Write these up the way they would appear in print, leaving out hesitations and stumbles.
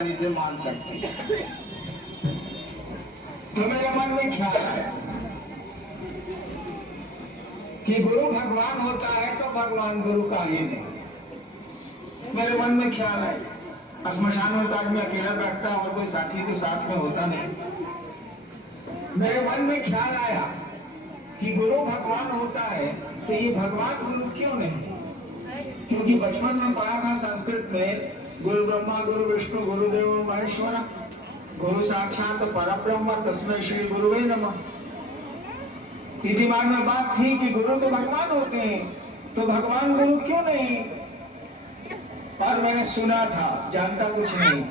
से मान सकते हैं। तो मेरे मन में ख्याल आया कि गुरु भगवान होता है तो भगवान गुरु का ही नहीं। मेरे मन में ख्याल आया, श्मशान में आदमी अकेला बैठता और कोई साथी तो साथ में होता नहीं। मेरे मन में ख्याल आया कि गुरु भगवान होता है तो ये भगवान गुरु क्यों नहीं? क्योंकि बचपन में पढ़ा था संस्कृत में, गुरु ब्रह्मा गुरु विष्णु गुरुदेव महेश्वर, गुरु साक्षात परब्रह्म तस्मै श्री गुरुवे नमः। ये दिमाग में बात थी कि गुरु तो भगवान होते हैं, तो भगवान गुरु क्यों नहीं? और मैंने सुना था, जानता कुछ नहीं,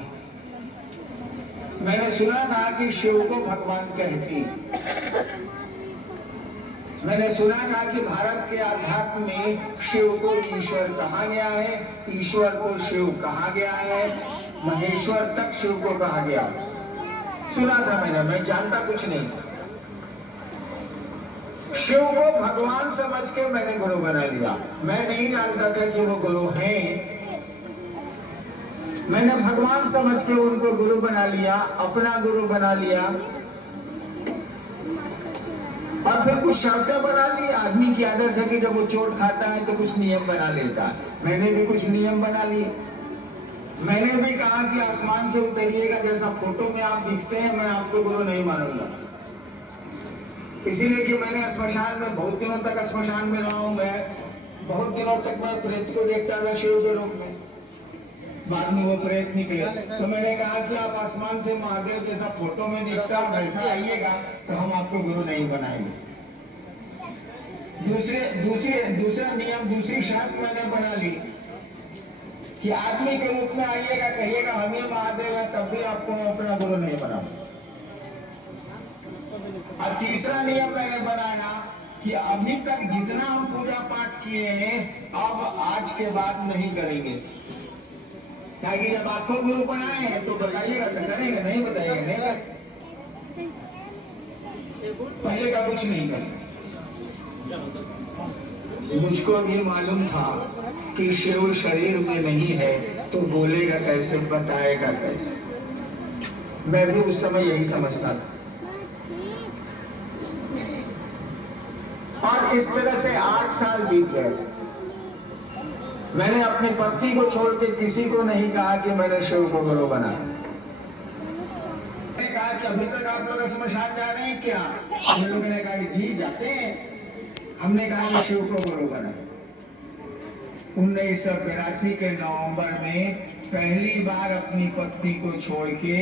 मैंने सुना था कि शिव को भगवान कहती। मैंने सुना था कि भारत के आध्यात्म में शिव को ईश्वर कहा गया है, ईश्वर को शिव कहा गया है, महेश्वर तक शिव को कहा गया। सुना था मैंने, मैं जानता कुछ नहीं। शिव को भगवान समझ के मैंने गुरु बना लिया। मैं नहीं जानता था कि वो गुरु हैं। मैंने भगवान समझ के उनको गुरु बना लिया, अपना गुरु बना लिया, और फिर कुछ शर्तें बना ली। आदमी की आदत है कि जब वो चोट खाता है तो कुछ नियम बना लेता है। मैंने भी कुछ नियम बना लिए। मैंने भी कहा कि आसमान से उतरिएगा, जैसा फोटो में आप दिखते हैं, मैं आपको गुरु नहीं मानूंगा। इसीलिए कि मैंने श्मशान में बहुत दिनों तक श्मशान में रहा हूं। मैं बहुत दिनों तक मैं प्रेत को देखता था शिव के रूप में, बाद में वो प्रेत निकले। तो मैंने कहा कि आप आसमान से महादेव जैसा फोटो में दिखता वैसा आइएगा तो हम आपको गुरु नहीं बनाएंगे। दूसरा नियम, दूसरी शर्त मैंने बना ली कि आदमी के रूप में आइएगा, कहिएगा हम ही महादेव है, तब भी आपको मैं अपना गुरु नहीं बनाऊंगा। और तीसरा नियम मैंने बनाया कि अभी तक जितना हम पूजा पाठ किए हैं अब आज के बाद नहीं करेंगे। ताकि जब आपको गुरु बनाए हैं तो बताइएगा तो करेंगे, नहीं बताइएगा नहीं करेंगे। पहले का कुछ नहीं करेंगे। मुझको भी मालूम था कि शिव शरीर में नहीं है तो बोलेगा कैसे, बताएगा कैसे। मैं भी उस समय यही समझता था। और इस तरह से 8 साल बीत गए। मैंने अपनी पत्नी को छोड़ के किसी को नहीं कहा कि मैंने शिव को गुरु बनाया। मैंने कहा कि अभी तक आप लोग श्मशान जा रहे हैं क्या? उन लोगों ने कहा जी जाते हैं। हमने कहा कि शिव को गुरु बनाया। 1982 के नवंबर में पहली बार अपनी पत्नी को छोड़ के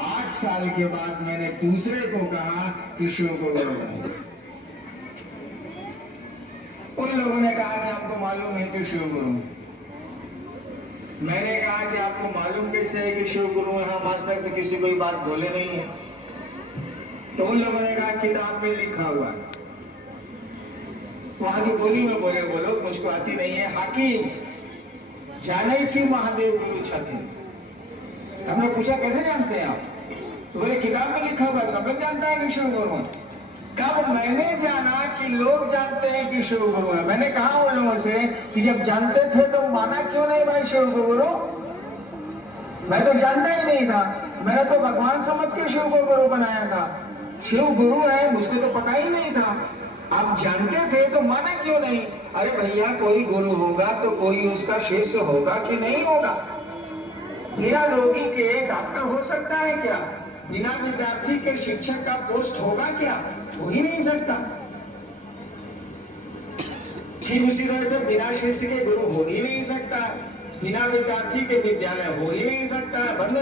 8 साल के बाद मैंने दूसरे को कहा कि शिव को गुरु बनाया। उन लोगों ने कहा कि आपको मालूम है कि शिव गुरु। मैंने कहा कि आपको मालूम कैसे है कि शिव गुरु है? हम आज तक तो किसी को बात बोले नहीं है। तो उन लोगों ने कहा किताब में लिखा हुआ है। वहां की बोली में बोले, बोलो मुझको आती नहीं है। हाकिम जाने थी महादेव गुरु छथिन। हमने पूछा कैसे जानते हैं आप? तो बोले किताब में लिखा हुआ, सब लोग जानता है कि शिव गुरु है। कब मैंने जाना कि लोग जानते हैं कि शिव गुरु है? मैंने कहा उन लोगों से कि जब जानते थे तो माना क्यों नहीं भाई शिव को गुरु? मैं तो जानता ही नहीं था। मैंने तो भगवान समझ के शिव को गुरु बनाया था। शिव गुरु है मुझको तो पता ही नहीं था। आप जानते थे तो माना क्यों नहीं? अरे भैया कोई गुरु होगा तो कोई उसका शिष्य होगा कि नहीं होगा? बिना रोगी के डॉक्टर हो सकता है क्या? बिना विद्यार्थी के शिक्षक का पोस्ट होगा क्या? हो ही नहीं सकता। ठीक उसी तरह से बिना शिष्य के गुरु हो ही नहीं सकता, बिना विद्यार्थी के विद्यालय हो ही नहीं सकता। बंद